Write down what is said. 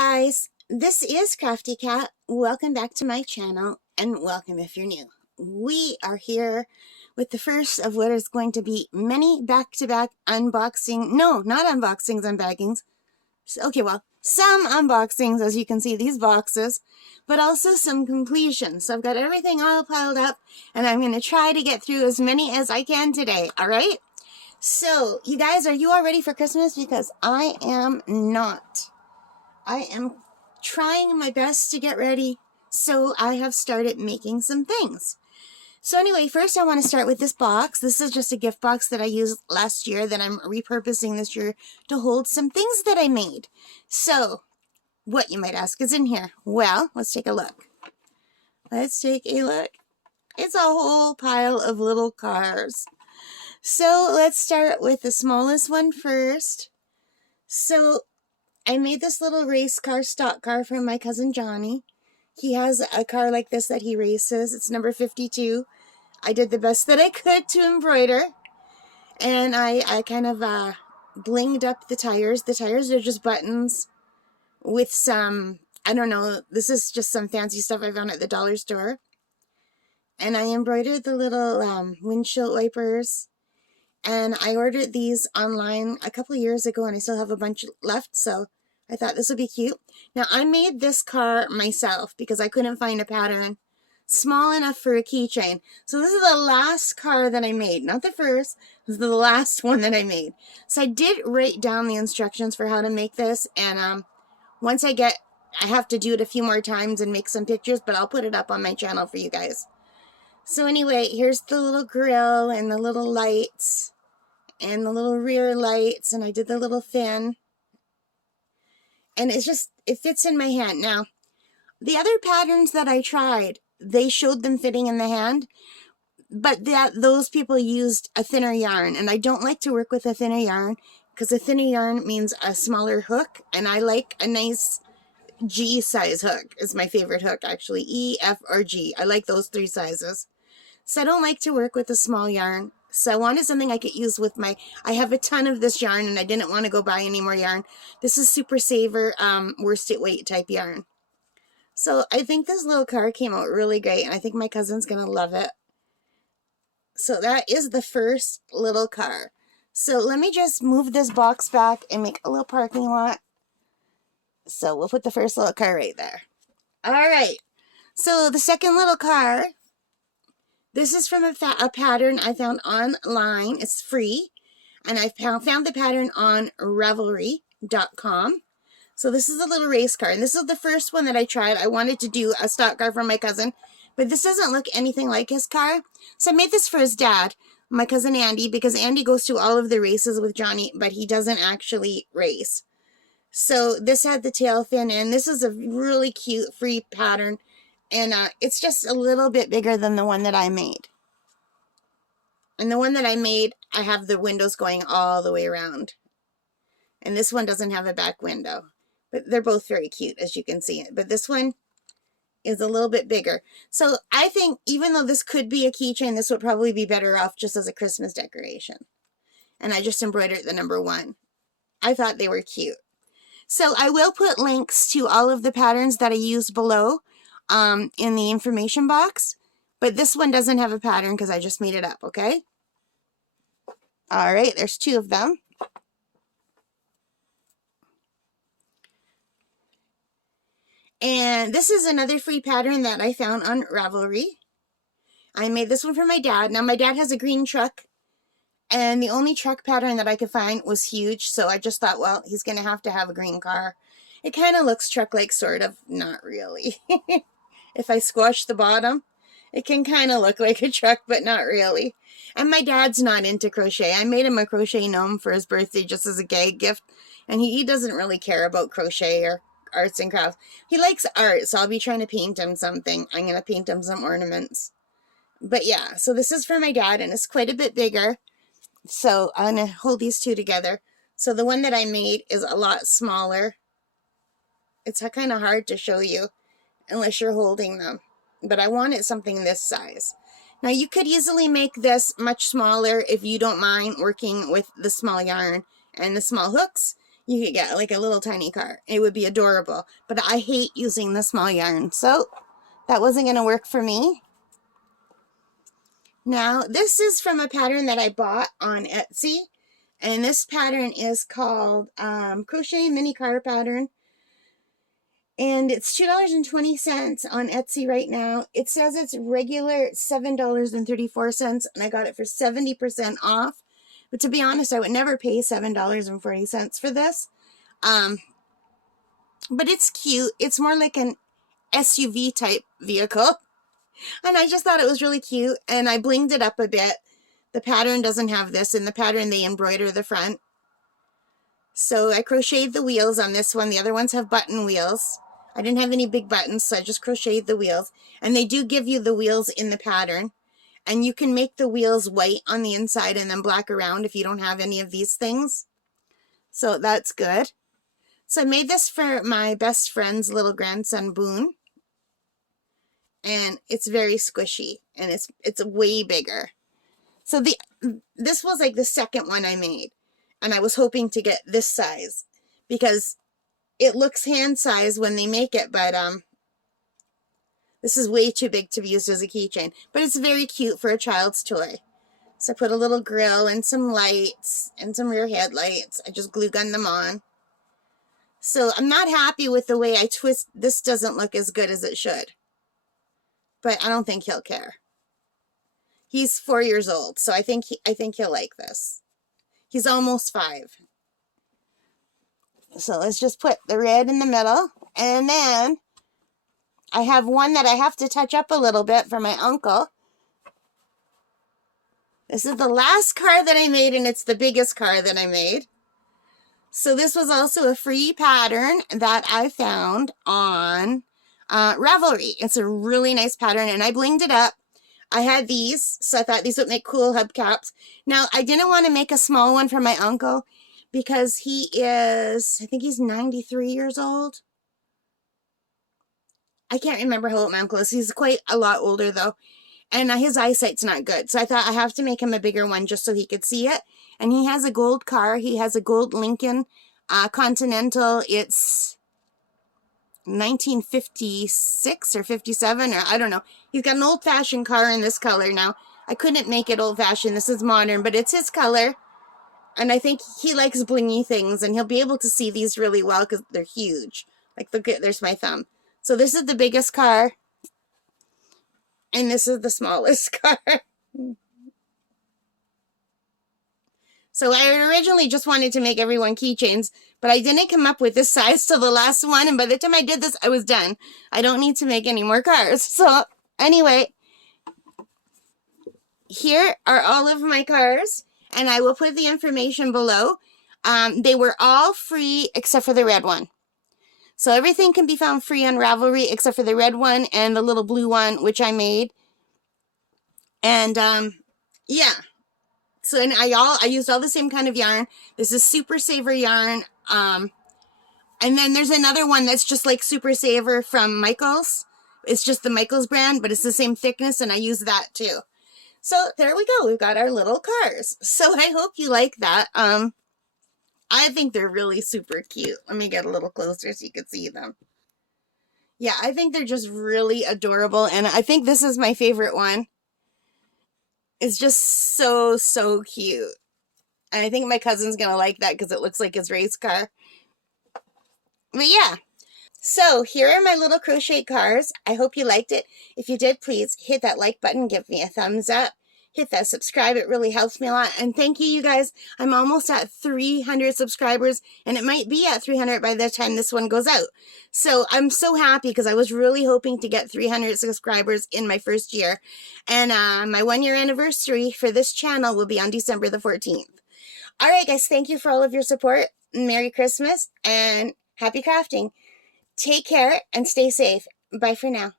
guys, this is Crafty Cat. Welcome back to my channel, and welcome if you're new. We are here with the first of what is going to be many back-to-back unboxing, no, not unboxings, unbaggings. Okay, well, some unboxings, as you can see, these boxes, but also some completions. So I've got everything all piled up, and I'm going to try to get through as many as I can today, all right? So, you guys, are you all ready for Christmas? Because I am not. I am trying my best to get ready, so I have started making some things. So anyway, first I want to start with this box. This is just a gift box that I used last year that I'm repurposing this year to hold some things that I made. So, what you might ask is in here? Well, let's take a look. Let's take a look. It's a whole pile of little cars. So, let's start with the smallest one first. So, I made this little race car, stock car from my cousin Johnny. He has a car like this that he races. It's number 52. I did the best that I could to embroider. And I kind of blinged up the tires. The tires are just buttons with some, I don't know, this is just some fancy stuff I found at the dollar store. And I embroidered the little windshield wipers. And I ordered these online a couple of years ago, and I still have a bunch left, so I thought this would be cute. Now, I made this car myself because I couldn't find a pattern small enough for a keychain. So this is the last car that I made. Not the first. This is the last one that I made. So I did write down the instructions for how to make this. And once I have to do it a few more times and make some pictures, but I'll put it up on my channel for you guys. So anyway, here's the little grill and the little lights and the little rear lights. And I did the little fin. And it fits in my hand. Now, the other patterns that I tried, they showed them fitting in the hand, but those people used a thinner yarn, and I don't like to work with a thinner yarn because a thinner yarn means a smaller hook, and I like a nice G size hook. Is my favorite hook, actually. E, F, or G. I like those three sizes. So I don't like to work with a small yarn. So I wanted something I could use with I have a ton of this yarn, and I didn't want to go buy any more yarn. This is Super Saver worsted weight type yarn. So I think this little car came out really great, and I think my cousin's going to love it. So that is the first little car. So let me just move this box back and make a little parking lot. So we'll put the first little car right there. All right. So the second little car, this is from a pattern I found online. It's free. And I found the pattern on Ravelry.com. So this is a little race car. And this is the first one that I tried. I wanted to do a stock car for my cousin. But this doesn't look anything like his car. So I made this for his dad, my cousin Andy, because Andy goes to all of the races with Johnny, but he doesn't actually race. So this had the tail fin, and this is a really cute free pattern. And it's just a little bit bigger than the one that I made. And the one that I made, I have the windows going all the way around. And this one doesn't have a back window. But they're both very cute, as you can see. But this one is a little bit bigger. So I think even though this could be a keychain, this would probably be better off just as a Christmas decoration. And I just embroidered the number 1. I thought they were cute. So I will put links to all of the patterns that I used below in the information box. But this one doesn't have a pattern because I just made it up, okay? All right, there's 2 of them. And this is another free pattern that I found on Ravelry. I made this one for my dad. Now, my dad has a green truck, and the only truck pattern that I could find was huge, so I just thought, well, he's going to have a green car. It kind of looks truck-like, sort of. Not really. If I squash the bottom, it can kind of look like a truck, but not really. And my dad's not into crochet. I made him a crochet gnome for his birthday just as a gag gift, and he doesn't really care about crochet or arts and crafts. He likes art, so I'll be trying to paint him something. I'm going to paint him some ornaments. But yeah, so this is for my dad, and it's quite a bit bigger. So I'm going to hold these 2 together. So the one that I made is a lot smaller. It's kind of hard to show you unless you're holding them. But I wanted something this size. Now you could easily make this much smaller if you don't mind working with the small yarn and the small hooks. you could get like a little tiny car. It would be adorable. But I hate using the small yarn, so that wasn't going to work for me. Now, this is from a pattern that I bought on Etsy. And this pattern is called Crochet Mini Car Pattern. And it's $2.20 on Etsy right now. It says it's regular $7.34, and I got it for 70% off. But to be honest, I would never pay $7.40 for this. But it's cute. It's more like an SUV type vehicle. And I just thought it was really cute, and I blinged it up a bit. The pattern doesn't have this. In the pattern, they embroider the front. So I crocheted the wheels on this one. The other ones have button wheels. I didn't have any big buttons, so I just crocheted the wheels. And they do give you the wheels in the pattern. And you can make the wheels white on the inside and then black around if you don't have any of these things. So that's good. So I made this for my best friend's little grandson, Boone. And it's very squishy, and it's way bigger. So this was like the second one I made, and I was hoping to get this size because it looks hand size when they make it, but this is way too big to be used as a keychain. But it's very cute for a child's toy. So I put a little grill and some lights and some rear headlights. I just glue gun them on. So I'm not happy with the way I twist. This doesn't look as good as it should. But I don't think he'll care. He's 4 years old, so I think he'll like this. He's almost 5. So let's just put the red in the middle. And then I have one that I have to touch up a little bit for my uncle. This is the last card that I made, and it's the biggest card that I made. So this was also a free pattern that I found on Ravelry. It's a really nice pattern, and I blinged it up. I had these, so I thought these would make cool hubcaps. Now, I didn't want to make a small one for my uncle because he is, I think he's 93 years old. I can't remember how old my uncle is. He's quite a lot older, though. And his eyesight's not good. So I thought I have to make him a bigger one just so he could see it. And he has a gold car. He has a gold Lincoln Continental. It's 1956 or 57, or I don't know. He's got an old-fashioned car in this color now. I couldn't make it old-fashioned. This is modern, but it's his color. And I think he likes blingy things, and he'll be able to see these really well because they're huge. Like, look at, there's my thumb. So this is the biggest car, and this is the smallest car. So I originally just wanted to make everyone keychains, but I didn't come up with this size till the last one, and by the time I did this, I was done. I don't need to make any more cars. So anyway, here are all of my cars, and I will put the information below. They were all free except for the red one. So everything can be found free on Ravelry except for the red one and the little blue one, which I made. And yeah. So and I used all the same kind of yarn. This is Super Saver yarn. And then there's another one that's just like Super Saver from Michaels. It's just the Michaels brand, but it's the same thickness, and I use that too. So there we go. We've got our little cars. So I hope you like that. I think they're really super cute. Let me get a little closer so you can see them. Yeah, I think they're just really adorable, and I think this is my favorite one. It's just so, so cute. And I think my cousin's going to like that because it looks like his race car. But yeah. So here are my little crochet cars. I hope you liked it. If you did, please hit that like button. Give me a thumbs up. Hit that subscribe. It really helps me a lot. And thank you guys. I'm almost at 300 subscribers. And it might be at 300 by the time this one goes out. So I'm so happy because I was really hoping to get 300 subscribers in my first year. And my 1-year anniversary for this channel will be on December the 14th. All right, guys. Thank you for all of your support. Merry Christmas and happy crafting. Take care and stay safe. Bye for now.